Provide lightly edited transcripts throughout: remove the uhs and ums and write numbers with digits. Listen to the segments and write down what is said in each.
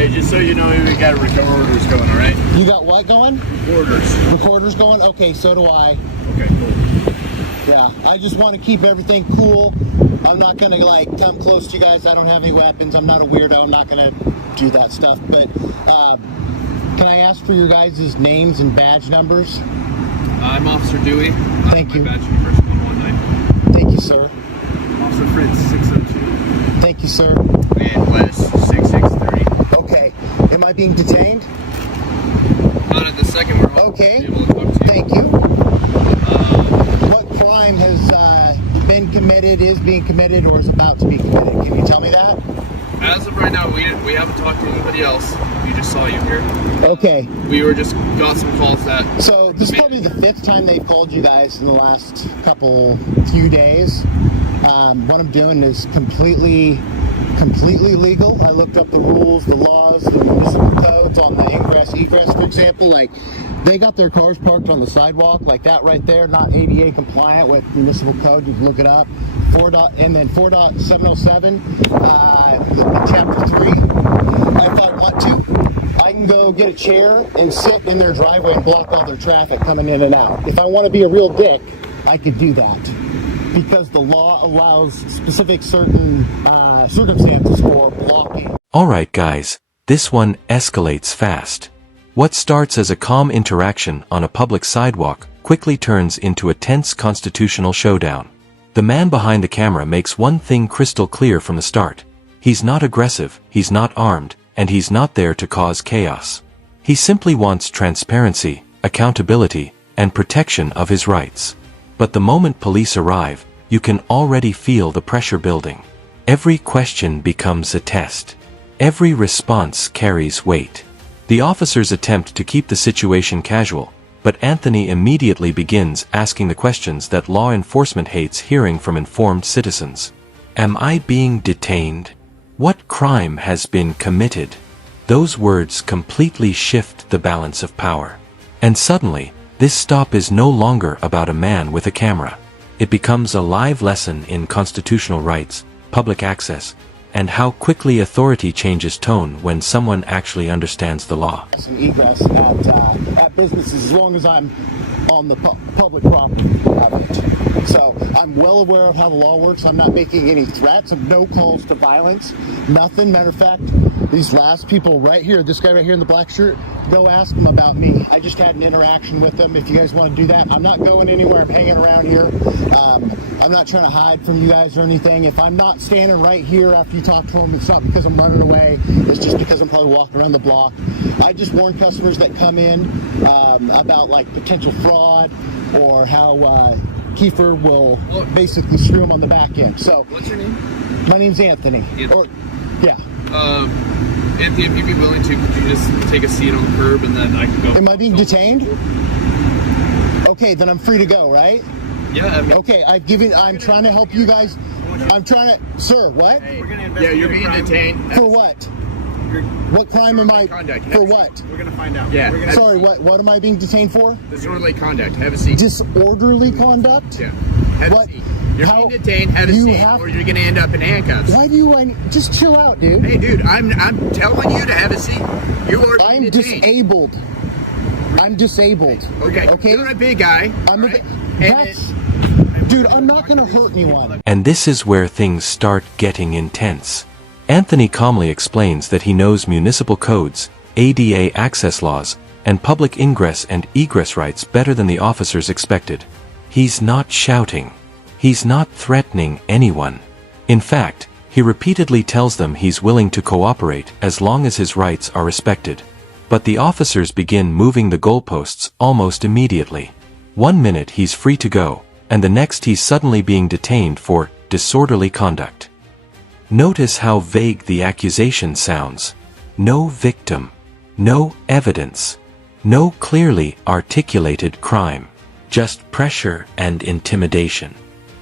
Hey, just so you know, we got recorders going, all right? You got what going? Recorders. Recorders going? Okay, so do I. Okay, cool. Yeah, I just want to keep everything cool. I'm not going to, like, come close to you guys. I don't have any weapons. I'm not a weirdo. I'm not going to do that stuff. But can I ask for your guys' names and badge numbers? I'm Officer Dewey. Thank you. My badge number is 119. Thank you, sir. Officer Fritz, 602. Thank you, sir. And Wes, 663. Okay. Am I being detained? Not at the second. We're all Okay. able to talk to you. Thank you. What crime has been committed, is being committed, or is about to be committed? Can you tell me that? As of right now, we haven't talked to anybody else. We just saw you here. Okay. We got some calls that. So this is probably the 5th time they've called you guys in the last few days. What I'm doing is completely legal. I looked up the rules, the laws, the municipal codes on the ingress, egress, for example. Like, they got their cars parked on the sidewalk, like that right there, not ADA compliant with municipal code. You can look it up. 4.707, chapter 3. If I want to, I can go get a chair and sit in their driveway and block all their traffic coming in and out. If I want to be a real dick, I could do that, because the law allows specific certain circumstances for blocking. Alright guys, this one escalates fast. What starts as a calm interaction on a public sidewalk quickly turns into a tense constitutional showdown. The man behind the camera makes one thing crystal clear from the start. He's not aggressive, he's not armed, and he's not there to cause chaos. He simply wants transparency, accountability, and protection of his rights. But the moment police arrive, you can already feel the pressure building. Every question becomes a test. Every response carries weight. The officers attempt to keep the situation casual, but Anthony immediately begins asking the questions that law enforcement hates hearing from informed citizens. Am I being detained? What crime has been committed? Those words completely shift the balance of power. And suddenly, this stop is no longer about a man with a camera. It becomes a live lesson in constitutional rights, public access, and how quickly authority changes tone when someone actually understands the law. And egress at businesses, as long as I'm on the public property of it. So I'm well aware of how the law works. I'm not making any threats, of no calls to violence, nothing. Matter of fact, these last people right here, this guy right here in the black shirt, go ask them about me. I just had an interaction with them. If you guys want to do that, I'm not going anywhere. I'm hanging around here. I'm not trying to hide from you guys or anything. If I'm not standing right here after you talk to them, it's not because I'm running away. It's just because I'm probably walking around the block. I just warn customers that come in about like potential fraud or how Kiefer will basically screw them on the back end. So, What's your name? my name's Anthony. Yeah. Anthony, if you'd be willing to, could you just take a seat on the curb and then I can go? Am I being detained? Okay, then I'm free to go, right? Yeah. I mean, Okay, I'm trying to help you guys. Sir, what? Hey, yeah, you're being detained. For what? What crime am I? Conduct. For what? We're gonna find out. Yeah. Sorry, what am I being detained for? Disorderly conduct. Have a seat. Disorderly conduct? Yeah. Have What? a seat. You're How- being detained. Have a you seat, have- or you're gonna end up in handcuffs. Why do you just chill out, dude? Hey, dude, I'm telling you to have a seat. You are being I'm detained. disabled. I'm disabled. Okay. Okay. You're a big guy. I'm right? Dude, I'm not gonna hurt anyone. And this is where things start getting intense. Anthony calmly explains that he knows municipal codes, ADA access laws, and public ingress and egress rights better than the officers expected. He's not shouting. He's not threatening anyone. In fact, he repeatedly tells them he's willing to cooperate as long as his rights are respected. But the officers begin moving the goalposts almost immediately. 1 minute he's free to go, and the next he's suddenly being detained for disorderly conduct. Notice how vague the accusation sounds. No victim. No evidence. No clearly articulated crime. Just pressure and intimidation.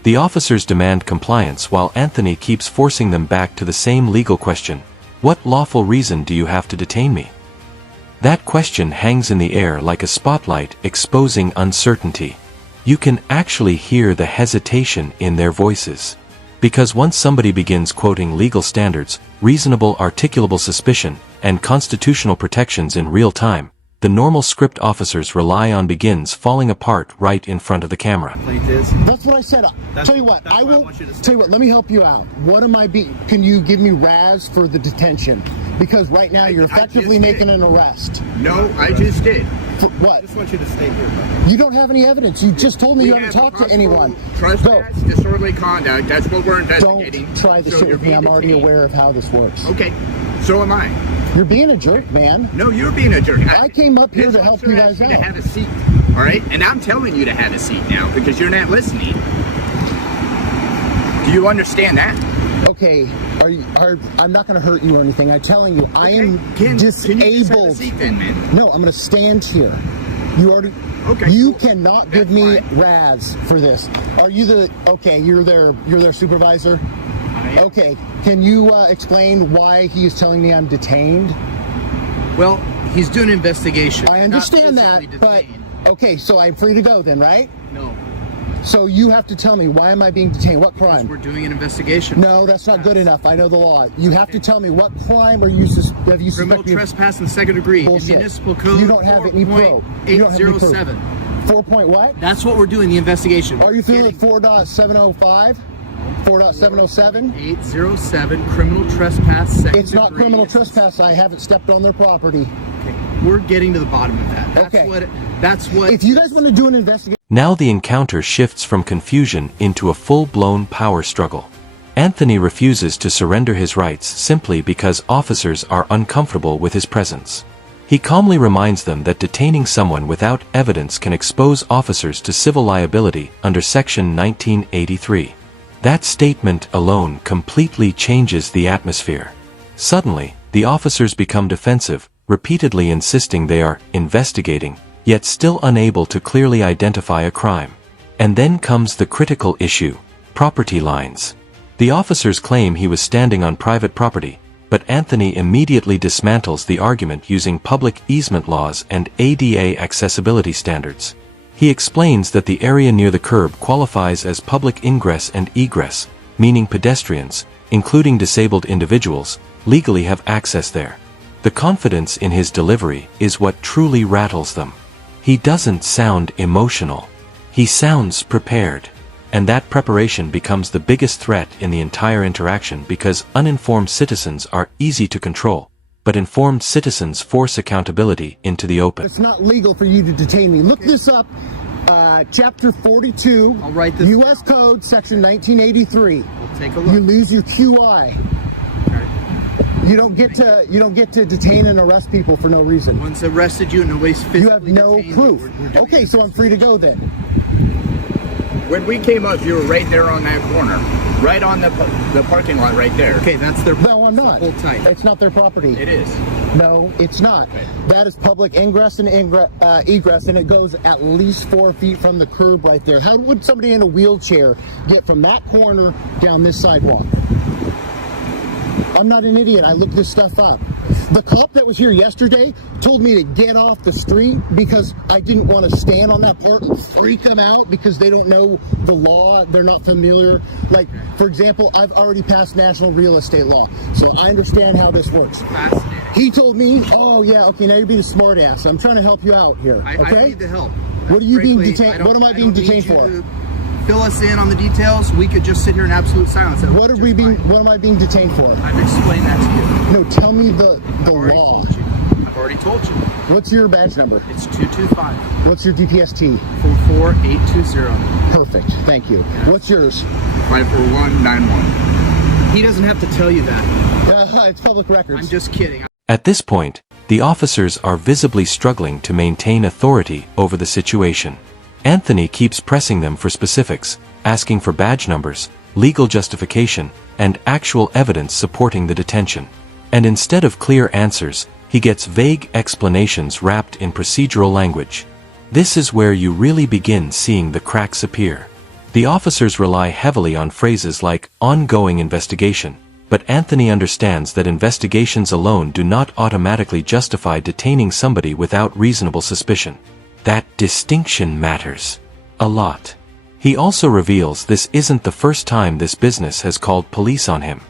The officers demand compliance while Anthony keeps forcing them back to the same legal question. What lawful reason do you have to detain me? That question hangs in the air like a spotlight exposing uncertainty. You can actually hear the hesitation in their voices. Because once somebody begins quoting legal standards, reasonable articulable suspicion, and constitutional protections in real time, the normal script officers rely on begins falling apart right in front of the camera. That's what I said. Tell you what, I will tell you what, let me help you out. What am I being, can you give me RAS for the detention? Because right now you're effectively making an arrest. No, I just did. For what? I just want you to stay here, bro. You don't have any evidence. You just told me you haven't talked to anyone. Trespass, disorderly conduct, that's what we're investigating. Don't try this So shit you're with me. being I'm already detained. aware of how this works. Okay, so am I. You're being a jerk, man. No, you're being a jerk. I came up here This to help officer you asked guys me out. to have a seat, all right? And I'm telling you to have a seat now because you're not listening. Do you understand that? Okay, I'm not going to hurt you or anything. I'm telling you, I am Can you just have a disabled. seat then, man? No, I'm going to stand here. You already. Okay, You cool. cannot give That's me fine. RAS for this. Are you the? Okay, you're their supervisor. I am. Okay, can you explain why he is telling me I'm detained? Well, he's doing an investigation. I Not understand physically that, but detained. okay, so I'm free to go then, right? No, So you have to tell me, why am I being detained? What because crime? we're doing an investigation. No, that's not good enough. I know the law. You have to tell me what crime have you Criminal suspected me of? trespass in the second degree. Bullshit. In municipal code You don't have any proof. You don't have any proof. 4.807. 4 point what? That's what we're doing, the investigation. Are you feeling 4.705? 4.707? 807 criminal trespass second It's not degree. criminal trespass. I haven't stepped on their property. Okay. We're getting to the bottom of that. That's Okay. That's what If you guys want to do an investigation, Now the encounter shifts from confusion into a full-blown power struggle. Anthony refuses to surrender his rights simply because officers are uncomfortable with his presence. He calmly reminds them that detaining someone without evidence can expose officers to civil liability under Section 1983. That statement alone completely changes the atmosphere. Suddenly, the officers become defensive, repeatedly insisting they are investigating, yet still unable to clearly identify a crime. And then comes the critical issue: property lines. The officers claim he was standing on private property, but Anthony immediately dismantles the argument using public easement laws and ADA accessibility standards. He explains that the area near the curb qualifies as public ingress and egress, meaning pedestrians, including disabled individuals, legally have access there. The confidence in his delivery is what truly rattles them. He doesn't sound emotional. He sounds prepared. And that preparation becomes the biggest threat in the entire interaction because uninformed citizens are easy to control, but informed citizens force accountability into the open. it's not legal for you to detain me. Look this up. Chapter 42, I'll write this U.S. Code, Section 1983. We'll take a You look. lose your QI. Okay. You don't get to detain and arrest people for no reason. Once arrested you and nobody's physically You have no detained you, proof. we're doing Okay, so I'm free to go then. When we came up, you were right there on that corner, right on the parking lot right there. Okay, that's their. No, I'm not. Hold tight. It's not their property. It is. No, it's not. That is public ingress and egress, and it goes at least 4 feet from the curb right there. How would somebody in a wheelchair get from that corner down this sidewalk? I'm not an idiot. I looked this stuff up. The cop that was here yesterday told me to get off the street because I didn't want to stand on that part and freak them out because they don't know the law. They're not familiar. Like, for example, I've already passed national real estate law, so I understand how this works. Fascinating. He told me, oh yeah, okay, now you're being a smart ass. I'm trying to help you out here, I okay? need the help. What are you being Frankly, detained? I don't- What am I I being don't need detained you for? to Fill us in on the details. We could just sit here in absolute silence. That What would are be we just being? fine. What am I being detained for? I've explained that to you. No, tell me the I've already law. told you. I've already told you. What's your badge number? It's 225 What's your DPST? 44820. Perfect, thank you. What's yours? 54191. He doesn't have to tell you that. It's public records. I'm just kidding. At this point, the officers are visibly struggling to maintain authority over the situation. Anthony keeps pressing them for specifics, asking for badge numbers, legal justification, and actual evidence supporting the detention. And instead of clear answers, he gets vague explanations wrapped in procedural language. This is where you really begin seeing the cracks appear. The officers rely heavily on phrases like ongoing investigation, but Anthony understands that investigations alone do not automatically justify detaining somebody without reasonable suspicion. That distinction matters a lot. He also reveals this isn't the first time this business has called police on him.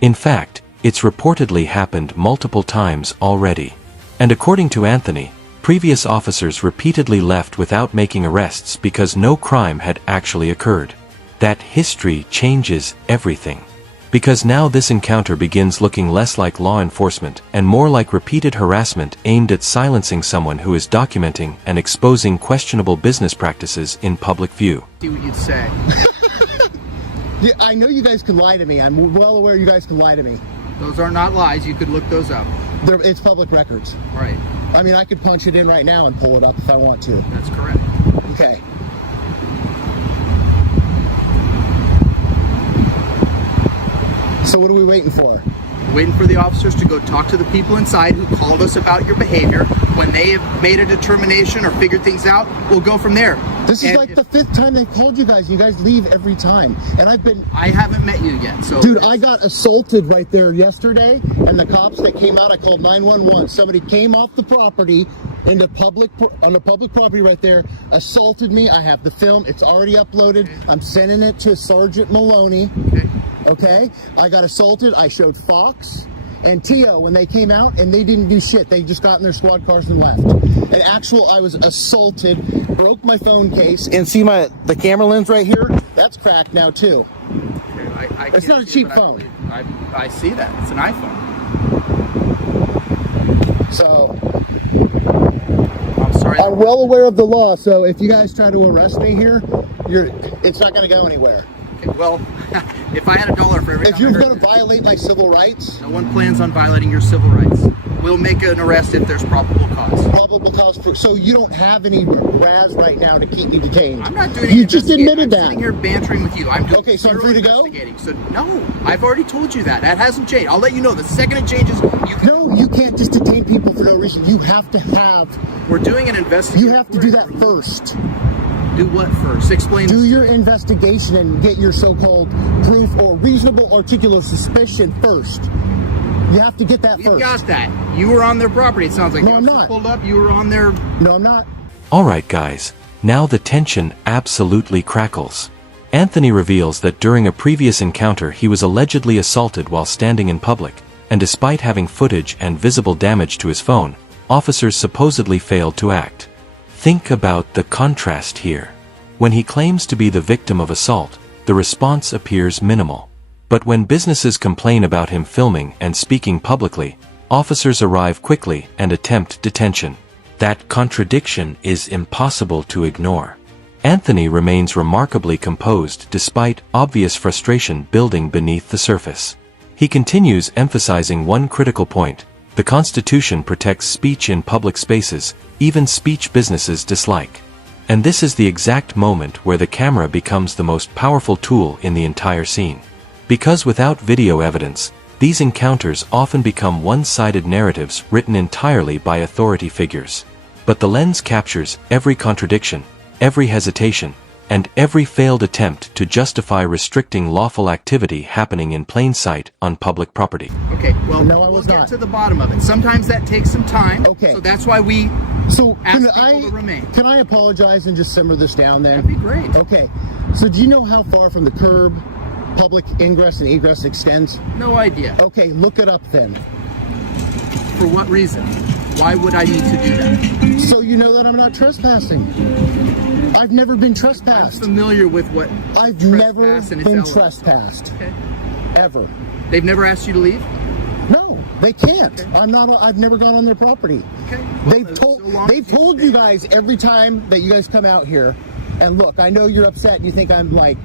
In fact, it's reportedly happened multiple times already. And according to Anthony, previous officers repeatedly left without making arrests because no crime had actually occurred. That history changes everything. Because now this encounter begins looking less like law enforcement and more like repeated harassment aimed at silencing someone who is documenting and exposing questionable business practices in public view. See what you'd say. Yeah, I know you guys can lie to me. I'm well aware you guys can lie to me. Those are not lies. You could look those up. It's public records. Right. I mean, I could punch it in right now and pull it up if I want to. That's correct. Okay. So what are we waiting for? Waiting for the officers to go talk to the people inside who called us about your behavior. When they have made a determination or figured things out, we'll go from there. This is And like if- the 5th time they called you guys. You guys leave every time. And I've been... I haven't met you yet, so... Dude, I got assaulted right there yesterday, and the cops that came out, I called 911. Somebody came off the property on the public property right there, assaulted me. I have the film. It's already uploaded. Okay. I'm sending it to Sergeant Maloney. Okay. Okay? I got assaulted. I showed Fox and Tio when they came out, and they didn't do shit. They just got in their squad cars and left. I was assaulted, broke my phone case, and see the camera lens right here? That's cracked now too. Okay, I It's can't not a see it, cheap but phone. I see that. It's an iPhone. So I'm sorry. I'm well aware of the law, so if you guys try to arrest me here, it's not going to go anywhere. Okay, well, if I had $1 for every If time you're I heard going to violate my civil rights, no one plans on violating your civil rights. We'll make an arrest if there's probable cause. probable cause for, so you don't have any RAS right now to keep me detained. I'm not doing You any just investigating. admitted I'm sitting that. here bantering with you. I'm doing Okay, so I'm zero free to go? investigating. So no, I've already told you that. That hasn't changed. I'll let you know the second it changes. You can, No, you can't just detain people for no reason. You have to have, we're doing an investigation. you have to do that first. Do what first? Explain. Do your investigation and get your so-called proof or reasonable articulable suspicion first. You have to get that You first. got that. You were on their property. It sounds like No, the I'm officers not. pulled up. You were on their. No, I'm not. Alright guys, now the tension absolutely crackles. Anthony reveals that during a previous encounter he was allegedly assaulted while standing in public, and despite having footage and visible damage to his phone, officers supposedly failed to act. Think about the contrast here. When he claims to be the victim of assault, the response appears minimal. But when businesses complain about him filming and speaking publicly, officers arrive quickly and attempt detention. That contradiction is impossible to ignore. Anthony remains remarkably composed despite obvious frustration building beneath the surface. He continues emphasizing one critical point: the Constitution protects speech in public spaces, even speech businesses dislike. And this is the exact moment where the camera becomes the most powerful tool in the entire scene. Because without video evidence, these encounters often become one-sided narratives written entirely by authority figures. But the lens captures every contradiction, every hesitation, and every failed attempt to justify restricting lawful activity happening in plain sight on public property. Okay, well, No, I we'll was get not. to the bottom of it. Sometimes that takes some time. Okay. So that's why we So ask can people to remain. Can I apologize and just simmer this down then? That'd be great. Okay. So do you know how far from the curb public ingress and egress extends? No idea. Okay, look it up then. For what reason? Why would I need to do that? So you know that I'm not trespassing. I've never been I'm trespassed. familiar with what I've never trespass and its been elements. trespassed. Okay. Ever. They've never asked you to leave? No, they can't. Okay. I've never gone on their property. Okay. They've told you guys every time that you guys come out here. And look, I know you're upset and you think I'm like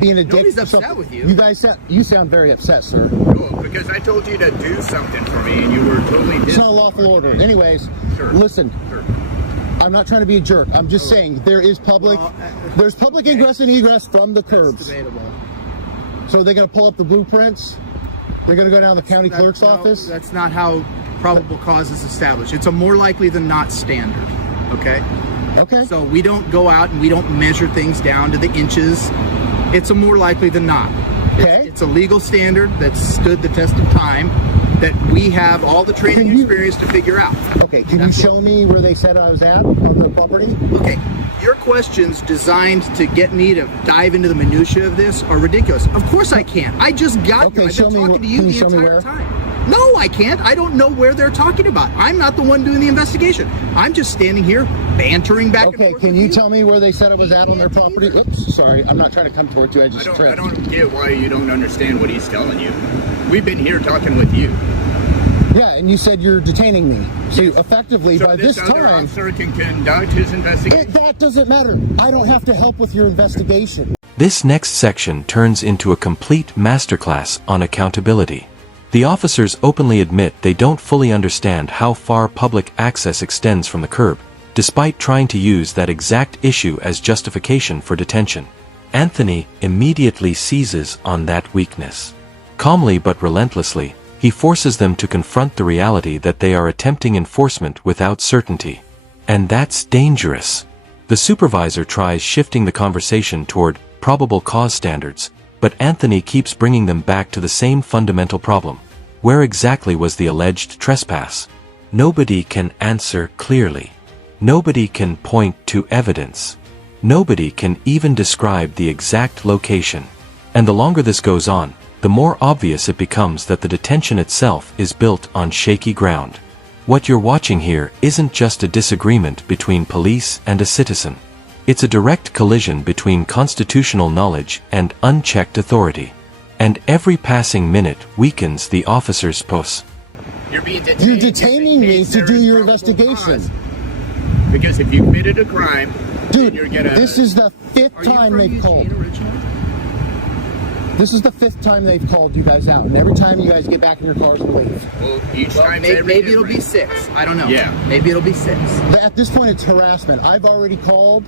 being a dick. Nobody's or upset something. with you. You guys sound very upset, sir. Cool, because I told you to do something for me and you were totally It's not a lawful order. Anyways, Sure. listen. Sure. I'm not trying to be a jerk. I'm just saying there's public ingress and egress from the That's curbs. debatable. So they're going to pull up the blueprints. They're going to go down to the county clerk's office. That's not how probable cause is established. It's a more likely than not standard. Okay? Okay. So we don't go out and we don't measure things down to the inches. It's a more likely than not. Okay. It's a legal standard that's stood the test of time that we have all the training Can you- experience to figure out. Okay. Can you show me where they said I was at on the property? Okay. Your questions designed to get me to dive into the minutia of this are ridiculous. Of course I can't. I just got Okay, here. I've show been me talking to you can you the show me entire where? time. No, I can't. I don't know where they're talking about. I'm not the one doing the investigation. I'm just standing here bantering back and Okay, forth. can with you tell me where they said it was at on their can't property? either. Oops, sorry. I'm not trying to come towards you. I I just don't, I tripped. don't get why you don't understand what he's telling you. We've been here talking with you. Yeah, and you said you're detaining me. So effectively, So by this this other time, officer can conduct his investigation. that doesn't matter. I don't have to help with your investigation. This next section turns into a complete masterclass on accountability. The officers openly admit they don't fully understand how far public access extends from the curb, despite trying to use that exact issue as justification for detention. Anthony immediately seizes on that weakness. Calmly but relentlessly, he forces them to confront the reality that they are attempting enforcement without certainty. And that's dangerous. The supervisor tries shifting the conversation toward probable cause standards, but Anthony keeps bringing them back to the same fundamental problem. Where exactly was the alleged trespass? Nobody can answer clearly. Nobody can point to evidence. Nobody can even describe the exact location. And the longer this goes on, the more obvious it becomes that the detention itself is built on shaky ground. What you're watching here isn't just a disagreement between police and a citizen. It's a direct collision between constitutional knowledge and unchecked authority. And every passing minute weakens the officer's pulse. You're being detained. You're detaining me If to there do is your probable investigation. cause. Because if you committed a crime, Dude, then you're gonna. this is the fifth Are you time from they've Eugene called. originally? This is the fifth time they've called you guys out. And every time you guys get back in your cars and leave. Well, each time Maybe it'll be 6. I don't know. Yeah. Maybe it'll be 6. But at this point, it's harassment. I've already called,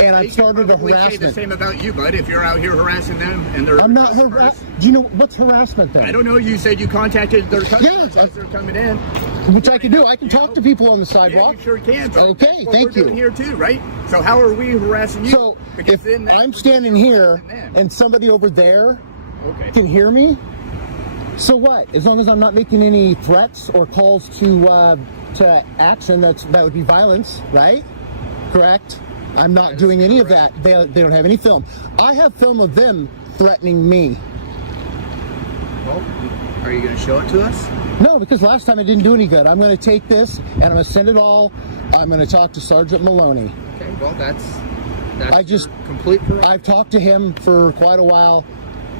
and I've started a Say the harassment. same about you, bud. If you're out here harassing them and they're I'm not customers. harassed. Do you know what's harassment then? I don't know. You said you contacted their customers Yes. as they're coming in. Which I can do. I can talk to people on the Yeah, sidewalk. you sure can. So Okay, that's what thank we're doing you. here too, right? So how are we harassing you? So Because if then that's I'm what standing you're here harassing them. and somebody over there Okay. can hear me, so what? As long as I'm not making any threats or calls to action, that would be violence, right? Correct? I'm not doing any of that. They don't have any film. I have film of them threatening me. Well, are you going to show it to us? No, because last time it didn't do any good. I'm going to take this and I'm going to send it all. I'm going to talk to Sergeant Maloney. Okay, well, that's I just- your complete prerogative. I've talked to him for quite a while.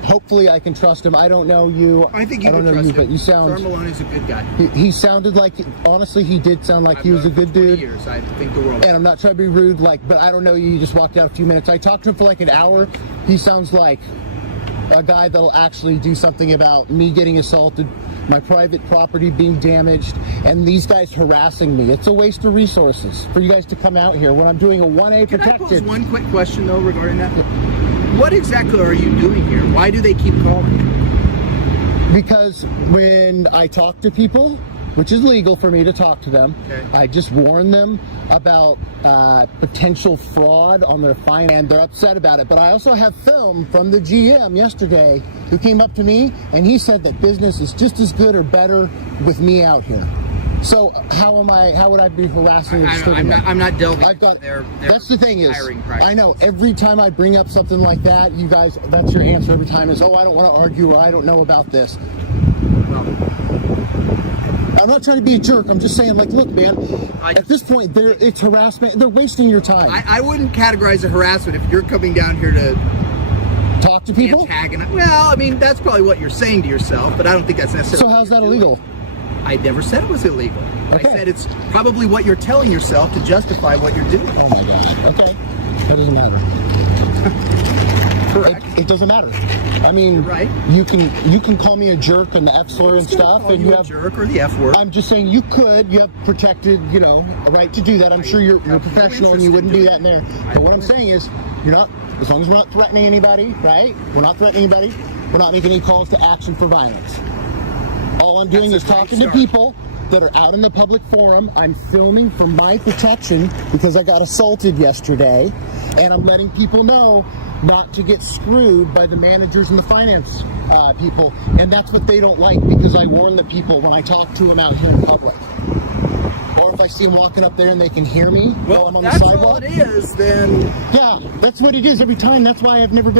Hopefully I can trust him. I don't know you. I think you I don't can know trust you, him. but you sound. Sergeant Maloney's a good guy. He sounded like, honestly, he did sound like he was a I've known good him for 20 dude. Years. I think the world. And I'm not trying to be rude, but I don't know you. You just walked out a few minutes. I talked to him for like an hour. He sounds like a guy that'll actually do something about me getting assaulted, my private property being damaged, and these guys harassing me. It's a waste of resources for you guys to come out here when I'm doing a 1A Can I pose protected. one quick question though regarding that? What exactly are you doing here? Why do they keep calling? Because when I talk to people, which is legal for me to talk to them, Okay. I just warn them about potential fraud on their finance, and they're upset about it. But I also have film from the GM yesterday who came up to me and he said that business is just as good or better with me out here. So how would I be harassing and disturbing them? I'm not delving. I've got. into their That's the thing is, hiring practices. I know every time I bring up something like that, you guys, that's your answer every time is, oh, I don't want to argue or I don't know about this. Well, I'm not trying to be a jerk. I'm just saying, like, look, man, I- at this point, it's harassment. They're wasting your time. I wouldn't categorize it harassment if you're coming down here to Talk to people. antagonize. Well, I mean that's probably what you're saying to yourself, but I don't think that's necessarily. So what how's you're that doing. illegal? I never said it was illegal. Okay. I said it's probably what you're telling yourself to justify what you're doing. Oh my God. Okay. That doesn't matter. Correct. It doesn't matter. I mean, You're right. you can call me a jerk and the F slur and stuff, Call and you you a have. jerk or the F word. I'm just saying you have protected, a right to do that. I'm sure you're have no professional and interest you in wouldn't do doing that in there. But what I'm saying is, you're not, as long as we're not threatening anybody, right? We're not threatening anybody. We're not making any calls to action for violence. All I'm doing That's is a great talking to start. people that are out in the public forum. I'm filming for my protection because I got assaulted yesterday, and I'm letting people know not to get screwed by the managers and the finance people. And that's what they don't like, because I warn the people when I talk to them out here in public. Or Or if I see them walking up there and they can hear me while Well, I'm on the that's sidewalk. all it is, then Yeah, that's what it is every time. That's why I've never been